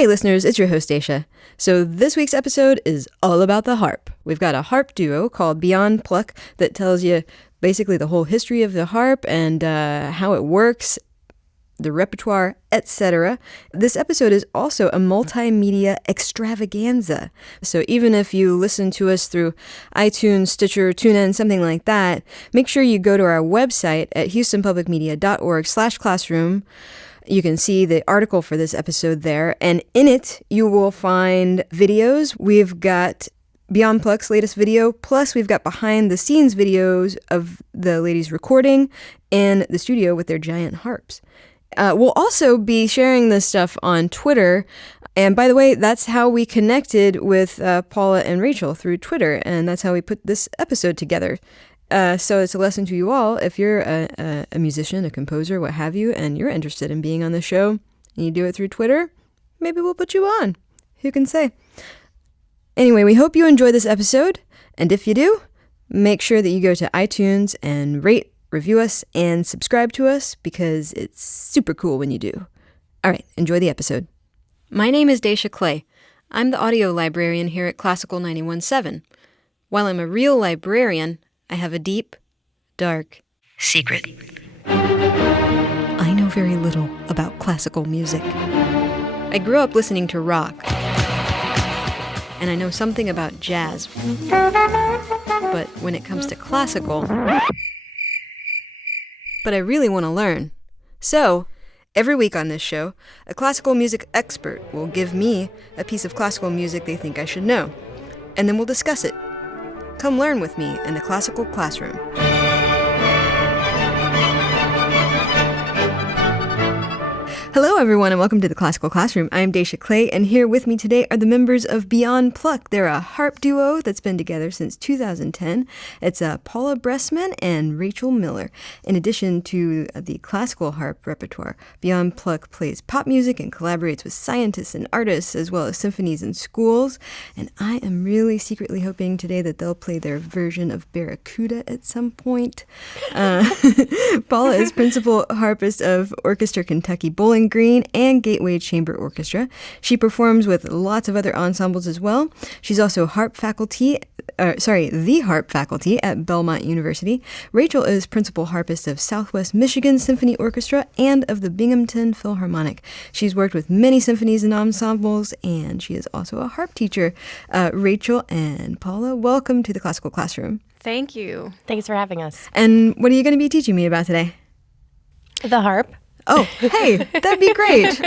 Hey listeners, it's your host Dacia. So this week's episode is all about the harp. We've got a harp duo called Beyond Pluck that tells you basically the whole history of the harp and how it works, the repertoire, etc. This episode is also a multimedia extravaganza. So even if you listen to us through iTunes, Stitcher, TuneIn, something like that, make sure you go to our website at houstonpublicmedia.org/classroom. You can see the article for this episode there, and in it you will find videos. We've got Beyond Pluck's latest video, plus we've got behind the scenes videos of the ladies recording in the studio with their giant harps. We'll also be sharing this stuff on Twitter. And by the way, that's how we connected with Paula and Rachel, through Twitter, and that's how we put this episode together. So it's a lesson to you all. If you're a musician, a composer, what have you, and you're interested in being on the show, and you do it through Twitter, maybe we'll put you on. Who can say? Anyway, we hope you enjoy this episode, and if you do, make sure that you go to iTunes and rate, review us, and subscribe to us, because it's super cool when you do. All right, enjoy the episode. My name is Dacia Clay. I'm the audio librarian here at Classical 91.7. While I'm a real librarian, I have a deep, dark secret. I know very little about classical music. I grew up listening to rock, and I know something about jazz. But when it comes to classical, I really want to learn. So, every week on this show, a classical music expert will give me a piece of classical music they think I should know, and then we'll discuss it. Come learn with me in the classical classroom. Hello everyone and welcome to the Classical Classroom. I'm Dacia Clay, and here with me today are the members of Beyond Pluck. They're a harp duo that's been together since 2010. It's Paula Bressman and Rachel Miller. In addition to the classical harp repertoire, Beyond Pluck plays pop music and collaborates with scientists and artists as well as symphonies and schools. And I am really secretly hoping today that they'll play their version of Barracuda at some point. Paula is principal harpist of Orchestra Kentucky Bowling Green and Gateway Chamber Orchestra. She performs with lots of other ensembles as well. She's also the harp faculty at Belmont University. Rachel is principal harpist of Southwest Michigan Symphony Orchestra and of the Binghamton Philharmonic. She's worked with many symphonies and ensembles, and she is also a harp teacher. Rachel and Paula, welcome to the Classical Classroom. Thank you. Thanks for having us. And what are you going to be teaching me about today? The harp. Oh, hey, that'd be great.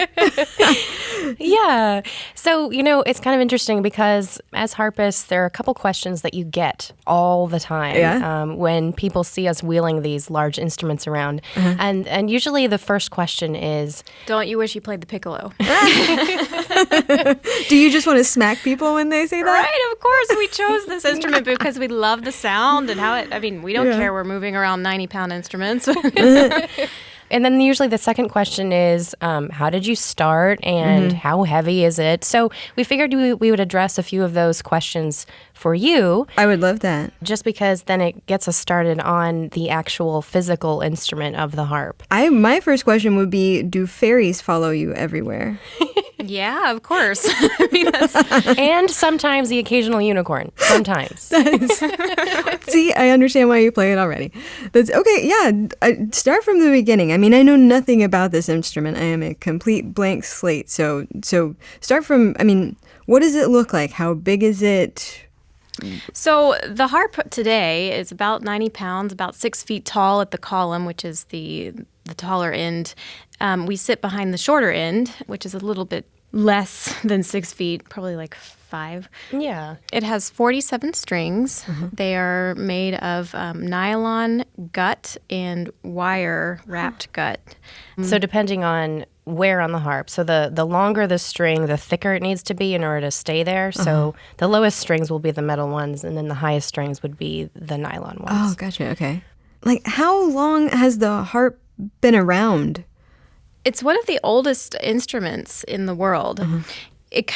Yeah. So, it's kind of interesting because as harpists, there are a couple questions that you get all the time when people see us wheeling these large instruments around. Uh-huh. And usually the first question is, don't you wish you played the piccolo? Do you just want to smack people when they say that? Right, of course. We chose this instrument because we love the sound and how we don't care. We're moving around 90-pound instruments. And then usually the second question is, how did you start and how heavy is it? So we figured we would address a few of those questions for you. I would love that. Just because then it gets us started on the actual physical instrument of the harp. My first question would be, do fairies follow you everywhere? Yeah, of course. And sometimes the occasional unicorn. Sometimes. See, I understand why you play it already. That's okay. Yeah, start from the beginning. I know nothing about this instrument. I am a complete blank slate. So start from. What does it look like? How big is it? So the harp today is about 90 pounds, about 6 feet tall at the column, which is the taller end. We sit behind the shorter end, which is a little bit less than 6 feet, probably like 5. Yeah. It has 47 strings. Uh-huh. They are made of nylon gut and wire wrapped gut. So depending on where on the harp. So the longer the string, the thicker it needs to be in order to stay there. So the lowest strings will be the metal ones, and then the highest strings would be the nylon ones. Oh, gotcha. Okay. Like, how long has the harp been around? It's one of the oldest instruments in the world. Uh-huh. It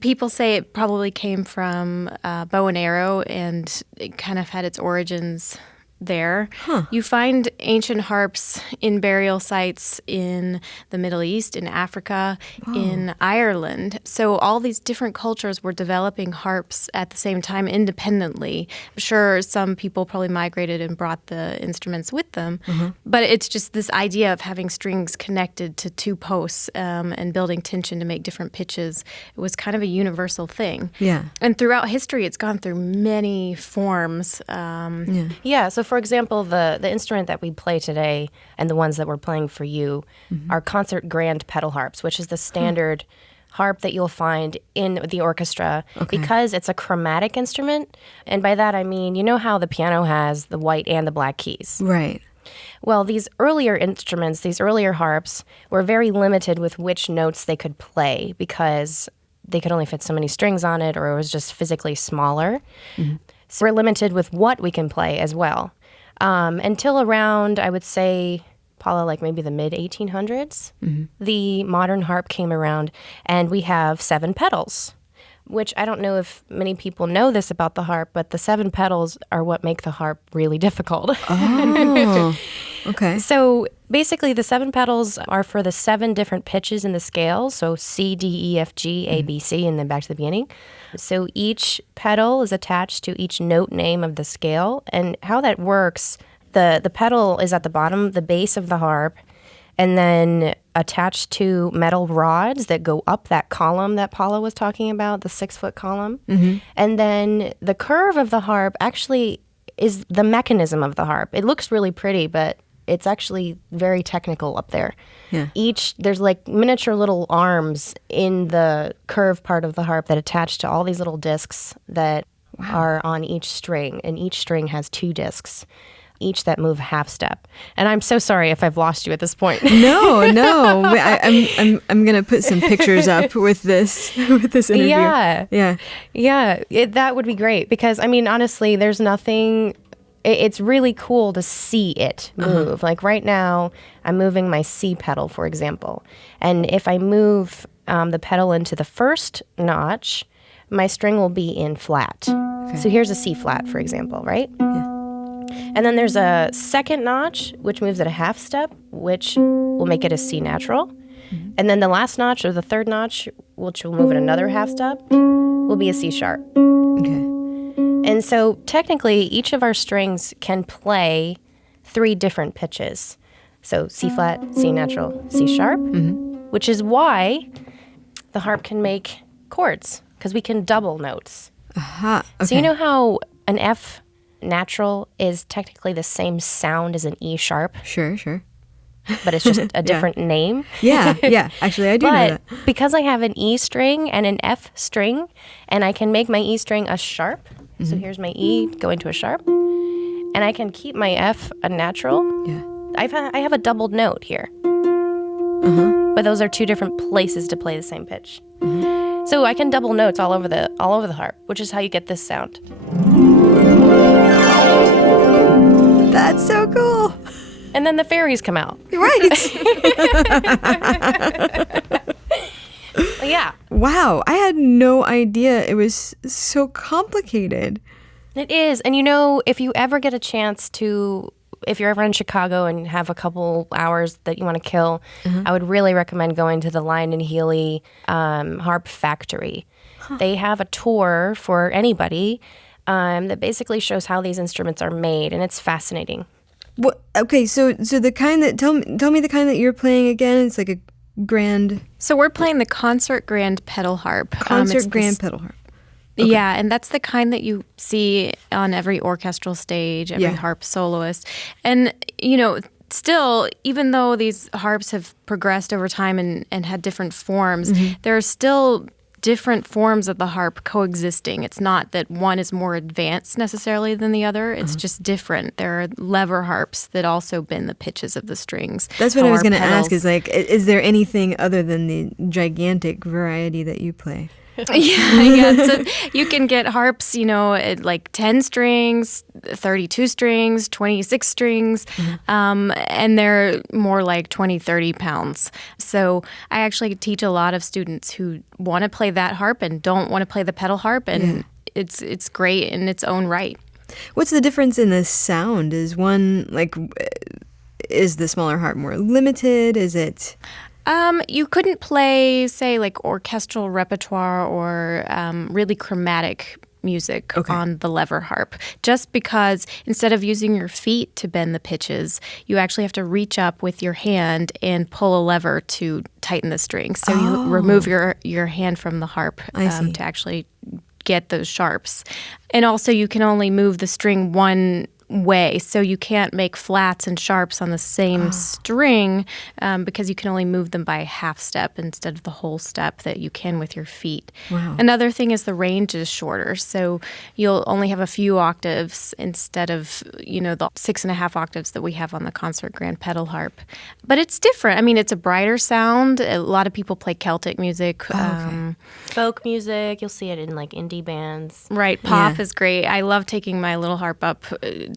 people say it probably came from bow and arrow, and it kind of had its origins there. You find ancient harps in burial sites in the Middle East, in Africa, in Ireland. So all these different cultures were developing harps at the same time independently. I'm sure some people probably migrated and brought the instruments with them, but it's just this idea of having strings connected to two posts and building tension to make different pitches. It was kind of a universal thing. Yeah. And throughout history, it's gone through many forms. So for example, the instrument that we play today and the ones that we're playing for you are concert grand pedal harps, which is the standard harp that you'll find in the orchestra because it's a chromatic instrument. And by that I mean, you know how the piano has the white and the black keys? Right. Well, these earlier instruments, these earlier harps, were very limited with which notes they could play because they could only fit so many strings on it, or it was just physically smaller. So we're limited with what we can play as well. Until around, I would say, Paula, like maybe the mid-1800s, the modern harp came around, and we have 7 pedals, which I don't know if many people know this about the harp, but the 7 pedals are what make the harp really difficult. Oh, okay. So basically, the 7 pedals are for the 7 different pitches in the scale. So C, D, E, F, G, A, B, C, and then back to the beginning. So each pedal is attached to each note name of the scale. And how that works, the pedal is at the bottom, the base of the harp, and then attached to metal rods that go up that column that Paula was talking about, the 6-foot column. And then the curve of the harp actually is the mechanism of the harp. It looks really pretty, but it's actually very technical up there. Yeah. There's like miniature little arms in the curved part of the harp that attach to all these little discs that are on each string, and each string has 2 discs, each that move half step. And I'm so sorry if I've lost you at this point. No. I'm gonna put some pictures up with this interview. Yeah. That would be great because I mean, honestly, there's nothing. It's really cool to see it move. Like right now, I'm moving my C pedal, for example. And if I move the pedal into the first notch, my string will be in flat. So here's a C flat, for example, right? Yeah. And then there's a second notch, which moves at a half step, which will make it a C natural. And then the last notch, or the third notch, which will move at another half step, will be a C sharp. Okay. And so technically, each of our strings can play 3 different pitches. So C flat, C natural, C sharp, which is why the harp can make chords, because we can double notes. Okay. So you know how an F natural is technically the same sound as an E sharp? Sure. But it's just a different name? Yeah. Actually, I do know that. But because I have an E string and an F string, and I can make my E string a sharp, so here's my E going to a sharp, and I can keep my F a natural. Yeah. I have a doubled note here. But those are 2 different places to play the same pitch. So I can double notes all over the harp, which is how you get this sound. That's so cool. And then the fairies come out. Right. Yeah. Wow. I had no idea it was so complicated. It is. And you know, if you ever get a chance to, if you're ever in Chicago and have a couple hours that you want to kill, I would really recommend going to the Lion and Healy Harp Factory. They have a tour for anybody that basically shows how these instruments are made, and it's fascinating. What? Okay, so the kind that tell me the kind that you're playing again. It's like a grand. So we're playing the concert grand pedal harp. Concert grand pedal harp. Okay. Yeah, and that's the kind that you see on every orchestral stage, every harp soloist. And, you know, still, even though these harps have progressed over time and had different forms, there are still different forms of the harp coexisting. It's not that one is more advanced necessarily than the other. It's just different. There are lever harps that also bend the pitches of the strings. That's what I was going to ask is like, is there anything other than the gigantic variety that you play? Yeah. So you can get harps, you know, at like 10 strings, 32 strings, 26 strings, and they're more like 20, 30 pounds. So I actually teach a lot of students who want to play that harp and don't want to play the pedal harp, and it's great in its own right. What's the difference in the sound? Is the smaller harp more limited? Is it... You couldn't play, say, like orchestral repertoire or really chromatic music on the lever harp, just because instead of using your feet to bend the pitches, you actually have to reach up with your hand and pull a lever to tighten the strings. So you remove your hand from the harp to actually get those sharps. And also you can only move the string one way, so you can't make flats and sharps on the same string because you can only move them by a half step instead of the whole step that you can with your feet. Wow. Another thing is the range is shorter, so you'll only have a few octaves instead of the 6.5 octaves that we have on the concert grand pedal harp. But it's different. I mean, it's a brighter sound. A lot of people play Celtic music. Folk music, you'll see it in like indie bands. Right, pop is great. I love taking my little harp up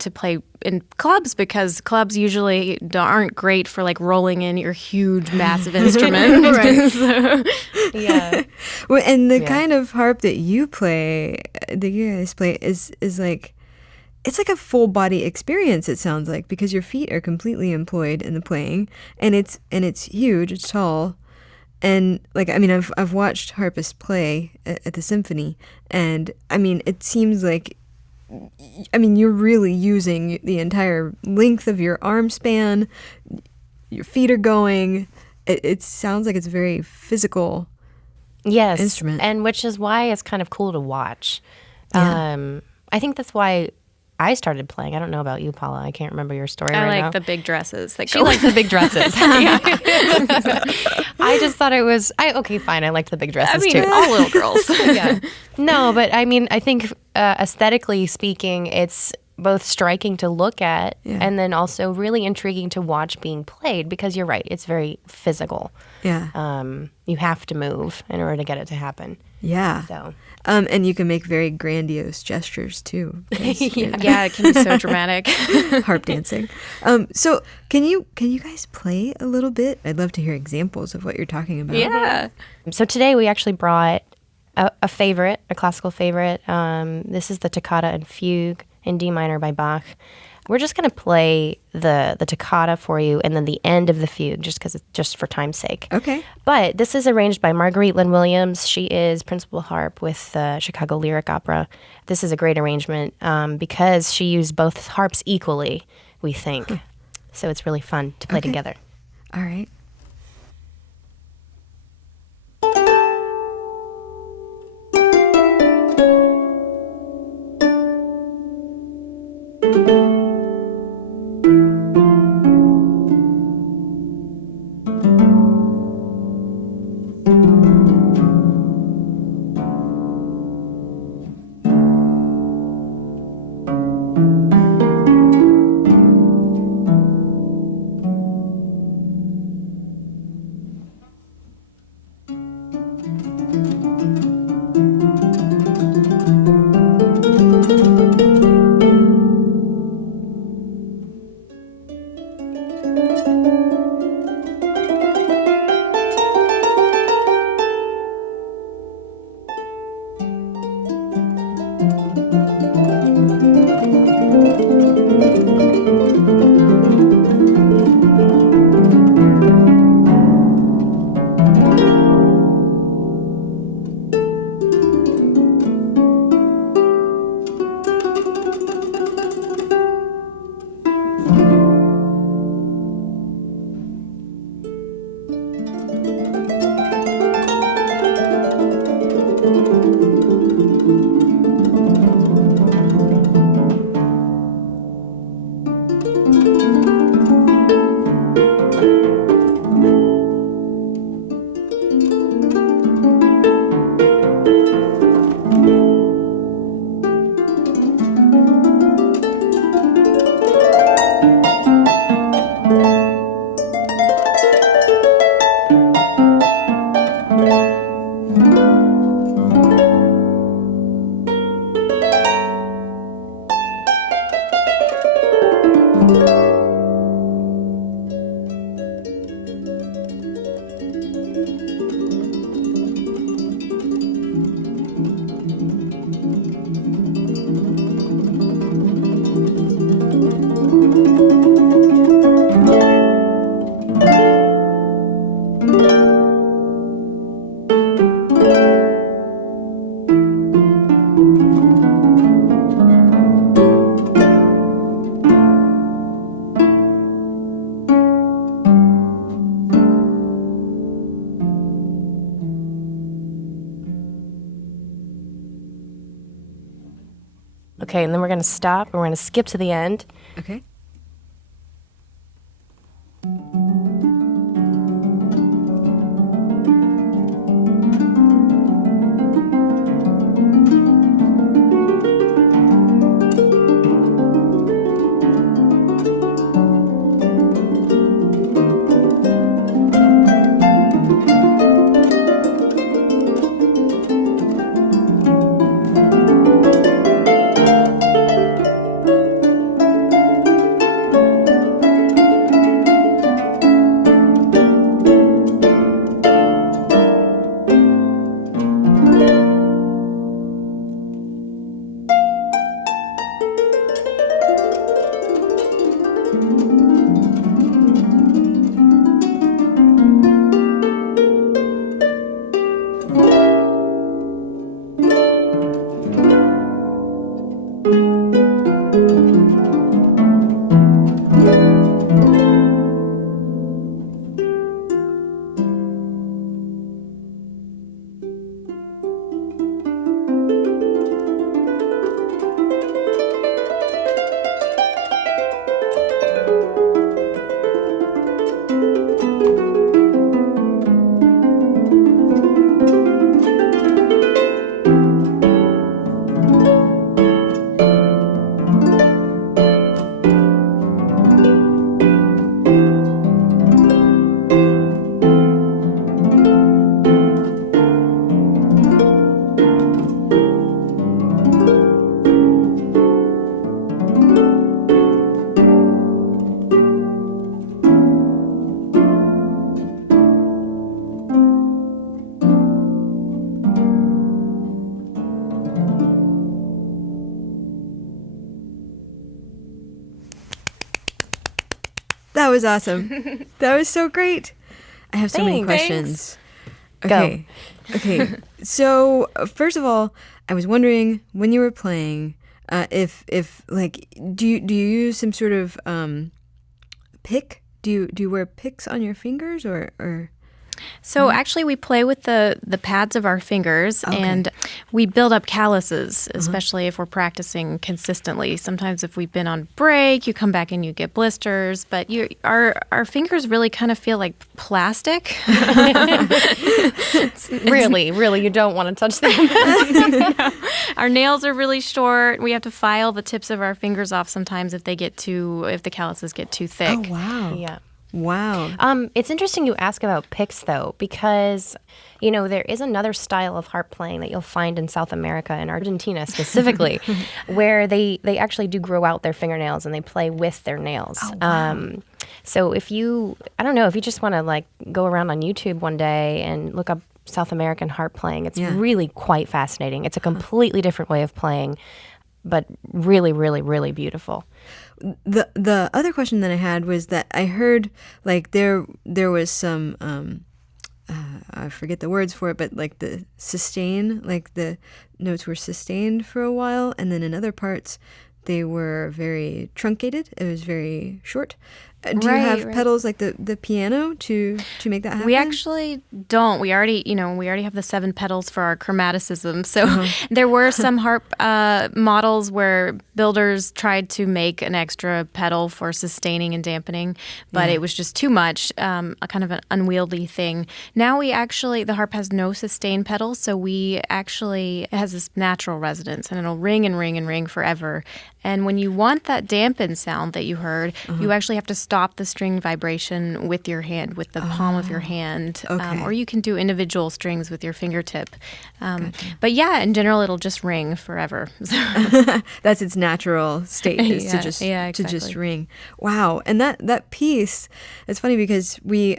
to play in clubs because clubs usually aren't great for like rolling in your huge, massive instrument. Yeah. Well, and the kind of harp that you guys play, is like, it's like a full body experience. It sounds like, because your feet are completely employed in the playing, and it's huge. It's tall. And like, I mean, I've watched harpists play at the symphony, and I mean, it seems like, you're really using the entire length of your arm span. Your feet are going. It sounds like it's a very physical instrument. And which is why it's kind of cool to watch. Yeah. I think that's why I started playing. I don't know about you, Paula. I can't remember your story right now. I like the big dresses that go. She likes the big dresses. I just thought it was... okay, fine. I liked the big dresses, too. All little girls. Yeah. No, but I mean, I think aesthetically speaking, it's both striking to look at and then also really intriguing to watch being played, because you're right. It's very physical. Yeah. You have to move in order to get it to happen. Yeah. So... and you can make very grandiose gestures too. Yeah, it can be so dramatic. Harp dancing. So can you guys play a little bit? I'd love to hear examples of what you're talking about. Yeah. So today we actually brought a favorite, a classical favorite. This is the Toccata and Fugue in D minor by Bach. We're just going to play the toccata for you and then the end of the fugue, just for time's sake. Okay. But this is arranged by Marguerite Lynn Williams. She is principal harp with the Chicago Lyric Opera. This is a great arrangement because she used both harps equally, we think. Huh. So it's really fun to play together. All right. Okay, and then we're going to stop and we're going to skip to the end. Okay. That was awesome. That was so great. I have so many questions. Okay. Okay. So first of all, I was wondering when you were playing, if like, do you use some sort of pick? Do you wear picks on your fingers or? So actually, we play with the pads of our fingers, and we build up calluses, especially if we're practicing consistently. Sometimes if we've been on break, you come back and you get blisters, but our fingers really kind of feel like plastic. Really, you don't want to touch them. No. Our nails are really short. We have to file the tips of our fingers off sometimes if the calluses get too thick. Oh, wow. Yeah. Wow. It's interesting you ask about picks, though, because, there is another style of harp playing that you'll find in South America, in Argentina specifically, where they actually do grow out their fingernails and they play with their nails. Oh, wow. So if you just want to go around on YouTube one day and look up South American harp playing, it's really quite fascinating. It's a completely different way of playing, but really, really, really beautiful. The other question that I had was that I heard there was some I forget the words for it, but the sustain, the notes were sustained for a while, and then in other parts they were very truncated. It was very short. Do you have pedals like the piano to make that happen? We actually don't. We already have the 7 pedals for our chromaticism. So there were some harp models where builders tried to make an extra pedal for sustaining and dampening, but it was just too much, a kind of an unwieldy thing. Now the harp has no sustain pedals, so it has this natural resonance, and it'll ring and ring and ring forever. And when you want that dampened sound that you heard, you actually have to stop the string vibration with your hand, with the palm of your hand. Or you can do individual strings with your fingertip. Gotcha. But yeah, in general, it'll just ring forever. That's its natural state, is to just ring. Wow. And that piece, it's funny because we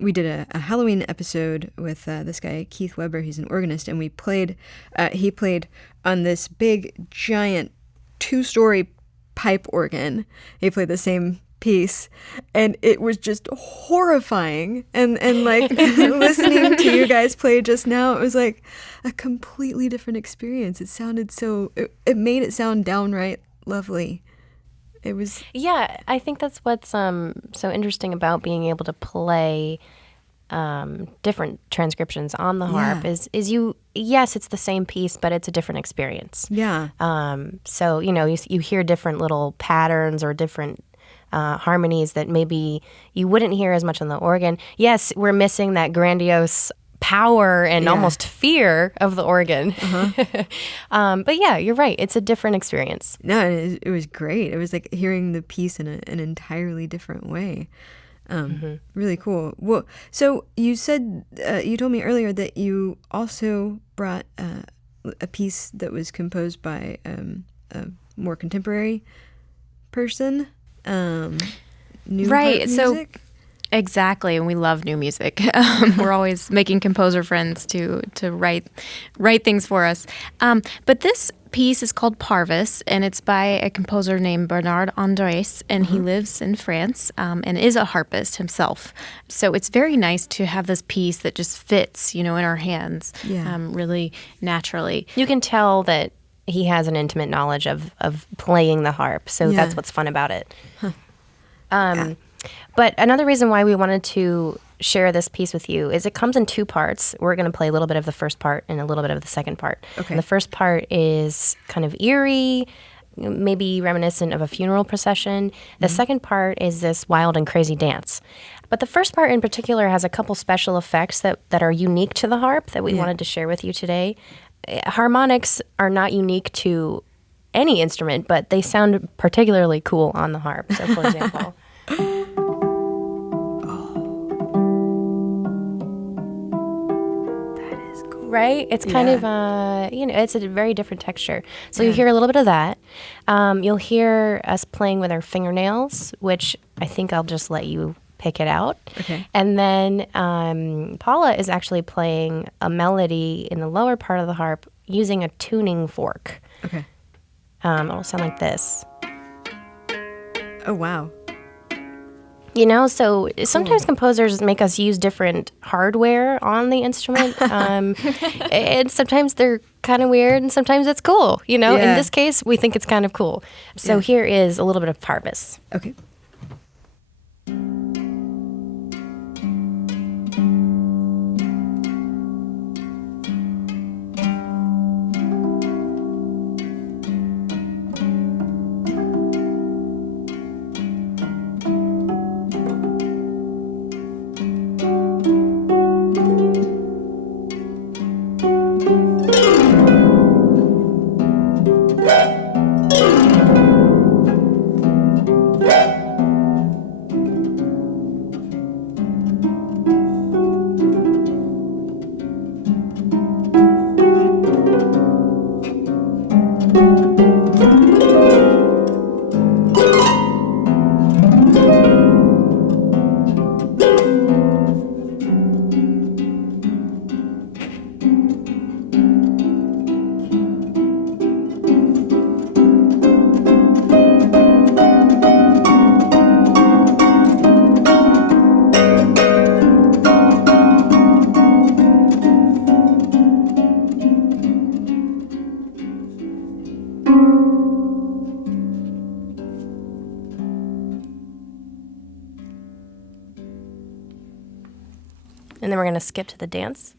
did a Halloween episode with this guy, Keith Weber. He's an organist, and he played on this big, giant 2-story pipe organ. He played the same piece, and it was just horrifying. And listening to you guys play just now, it was like a completely different experience. It sounded it made it sound downright lovely. It was... Yeah, I think that's what's so interesting about being able to play different transcriptions on the harp is yes, it's the same piece, but it's a different experience. Yeah. So, you hear different little patterns or different harmonies that maybe you wouldn't hear as much on the organ. Yes, we're missing that grandiose power and almost fear of the organ. But yeah, you're right. It's a different experience. No, it was great. It was like hearing the piece in an entirely different way. Really cool. Well, so you said, you told me earlier that you also brought a piece that was composed by a more contemporary person. New right. harp So music? exactly, and we love new music. We're always making composer friends to write things for us. But this piece is called Parvis, and it's by a composer named Bernard Andrés, and he lives in France and is a harpist himself. So it's very nice to have this piece that just fits, in our hands really naturally. You can tell that he has an intimate knowledge of playing the harp, so that's what's fun about it. But another reason why we wanted to share this piece with you is it comes in two parts. We're going to play a little bit of the first part and a little bit of the second part. Okay. And the first part is kind of eerie, maybe reminiscent of a funeral procession. The second part is this wild and crazy dance. But the first part in particular has a couple special effects that are unique to the harp that we wanted to share with you today. Harmonics are not unique to any instrument, but they sound particularly cool on the harp. So, for example... Right? It's kind of, it's a very different texture. So you hear a little bit of that. You'll hear us playing with our fingernails, which I think I'll just let you pick it out. Okay. And then Paula is actually playing a melody in the lower part of the harp using a tuning fork. Okay. It'll sound like this. Oh, wow. So sometimes composers make us use different hardware on the instrument. And sometimes they're kind of weird and sometimes it's cool. In this case, we think it's kind of cool. So here is a little bit of Parvis. Okay. And then we're going to skip to the dance.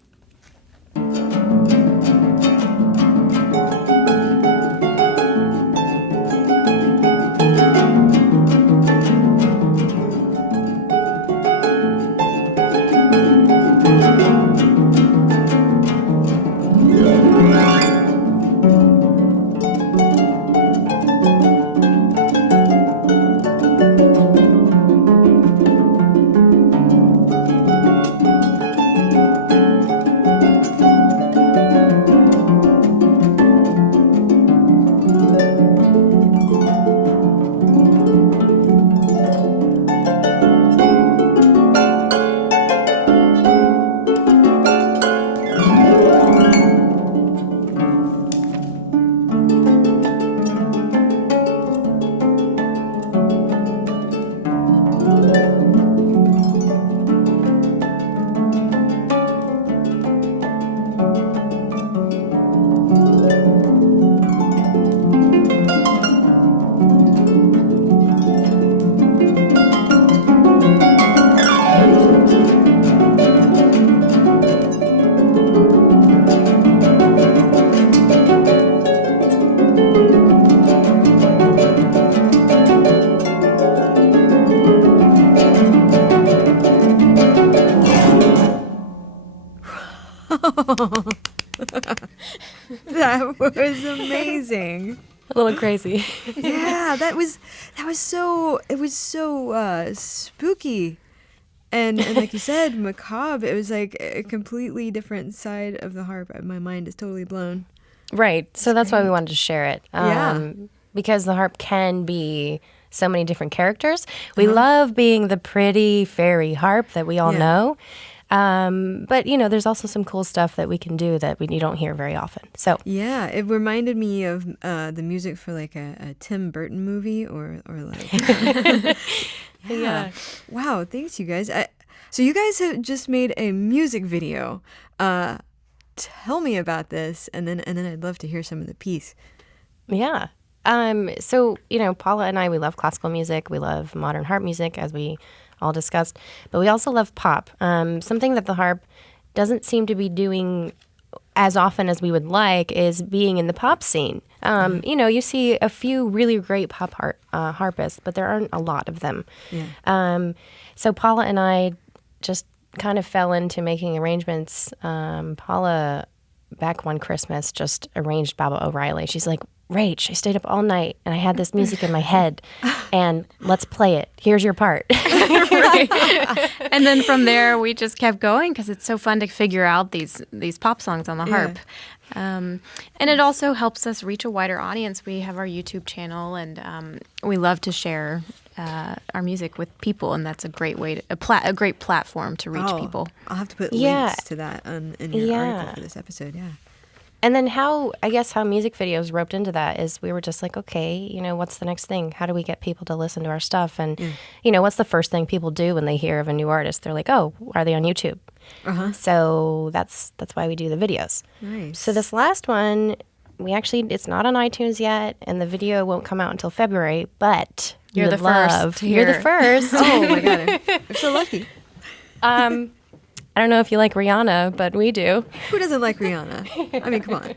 That was amazing. A little crazy. Yeah, that was so, it was so spooky. And like you said, macabre. It was like a completely different side of the harp. My mind is totally blown. Right. So that's why we wanted to share it. Yeah. Because the harp can be so many different characters. We love being the pretty fairy harp that we all know. But, there's also some cool stuff that we can do that you don't hear very often. So yeah, it reminded me of the music for like a Tim Burton movie or like... Yeah. Wow, thanks, you guys. So you guys have just made a music video. Tell me about this, and then I'd love to hear some of the piece. Yeah. So, Paula and I, we love classical music. We love modern harp music, as we all discussed. But we also love pop. Something that the harp doesn't seem to be doing as often as we would like is being in the pop scene. You see a few really great pop harpists, but there aren't a lot of them. Yeah. So Paula and I just kind of fell into making arrangements. Paula, back one Christmas, just arranged Baba O'Reilly. She's like, Rach, I stayed up all night and I had this music in my head and let's play it. Here's your part. Right. And then from there, we just kept going because it's so fun to figure out these pop songs on the harp. And it also helps us reach a wider audience. We have our YouTube channel, and we love to share our music with people, and that's a great way a great platform to reach people. I'll have to put links to that in your article for this episode. Yeah. And then how music videos roped into that is we were just like, okay, what's the next thing? How do we get people to listen to our stuff? And, what's the first thing people do when they hear of a new artist? They're like, oh, are they on YouTube? So that's why we do the videos. Nice. So this last one, it's not on iTunes yet, and the video won't come out until February, but You're the first. You're the first. Oh, my God. I'm so lucky. I don't know if you like Rihanna, but we do. Who doesn't like Rihanna? I mean, come on.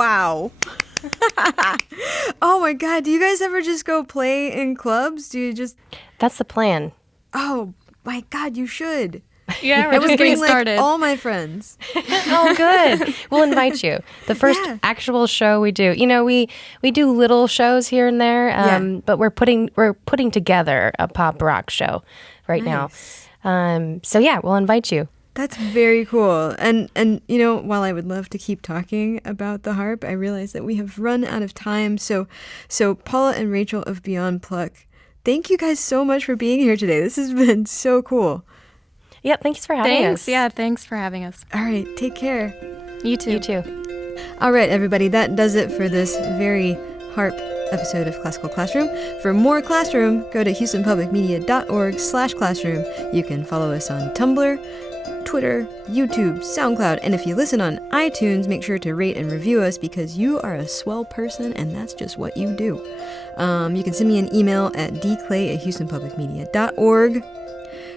Wow. Oh my God. Do you guys ever just go play in clubs? Do you just... That's the plan. Oh my God, you should. Yeah, I we're was just getting bringing started. all my friends. Oh, good. We'll invite you. The first actual show we do. We do little shows here and there, but we're putting together a pop rock show right now. So we'll invite you. That's very cool. And while I would love to keep talking about the harp, I realize that we have run out of time. So Paula and Rachel of Beyond Pluck, thank you guys so much for being here today. This has been so cool. Yeah, thanks for having us. Yeah, thanks for having us. All right, take care. You too. You too. All right, everybody, that does it for this very harp episode of Classical Classroom. For more Classroom, go to houstonpublicmedia.org/classroom. You can follow us on Tumblr, Twitter, YouTube, SoundCloud, and if you listen on iTunes, make sure to rate and review us because you are a swell person and that's just what you do. You can send me an email at dclay@houstonpublicmedia.org.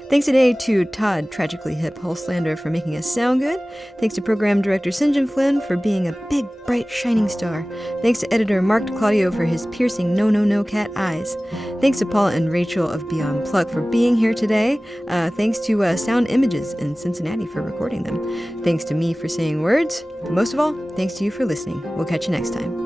Thanks today to Todd, Tragically Hip, Hulslander, for making us sound good. Thanks to Program Director St. John Flynn for being a big, bright, shining star. Thanks to Editor Mark DiClaudio for his piercing no cat eyes. Thanks to Paula and Rachel of Beyond Pluck for being here today. Thanks to Sound Images in Cincinnati for recording them. Thanks to me for saying words. But most of all, thanks to you for listening. We'll catch you next time.